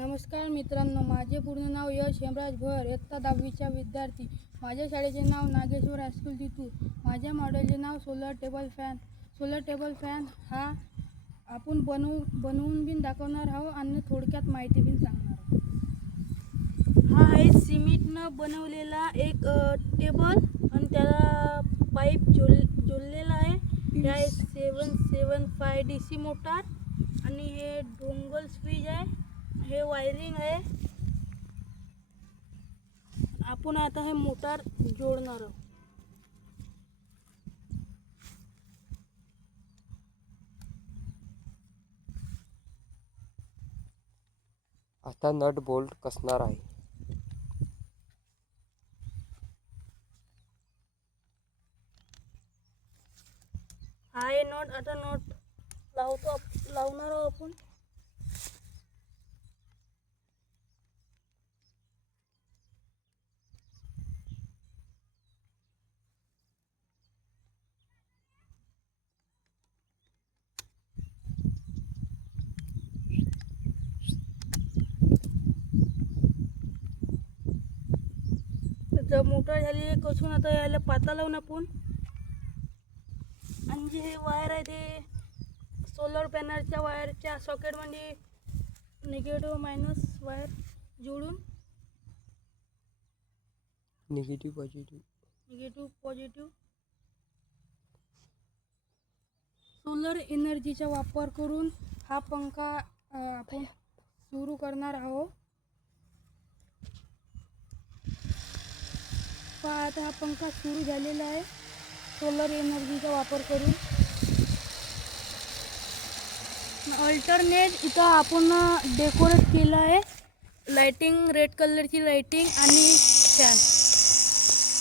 नमस्कार मित्रांनो, माझे पूर्ण नाव यश हेमराज भर, इयत्ता 10वीचा विद्यार्थी. माझ्या शाळेचे नाव नागेश्वर हायस्कूल तितूर. माझ्या मॉडेलचे नाव solar table fan. Solar table fan हा आपण बनवून बिन दाखवणार आहोत आणि थोडक्यात माहिती बिन सांगणार आहोत. हा आहे सिमेंटनं बनवलेला एक टेबल आणि त्याला पाईप जोडलेला आहे. हे आहे 775 DC मोटार आणि हे डोंगल स्विच आहे. हे वायरिंग आहे. आपण आता हे मोटार जोडणार आहोत. आता नट बोल्ट कसणार आहे. हा आहे नट. आता नट लावणार आहोत आपण. जर मोटर झाली कसून आता याला पाता लावून आपण. आणि जे हे वायर आहे ते सोलर पॅनलच्या वायरच्या सॉकेटमध्ये निगेटिव्ह मायनस वायर जोडून निगेटिव्ह पॉझिटिव्ह सोलर एनर्जीचा वापर करून हा पंखा आपण सुरू करणार आहोत. पहा आता हा पंखा सुरू झालेला आहे सोलर एनर्जीचा वापर करून. अल्टरनेट इथं आपण डेकोरेट केलं आहे. लाइटिंग, रेड कलरची लाइटिंग आणि फॅन.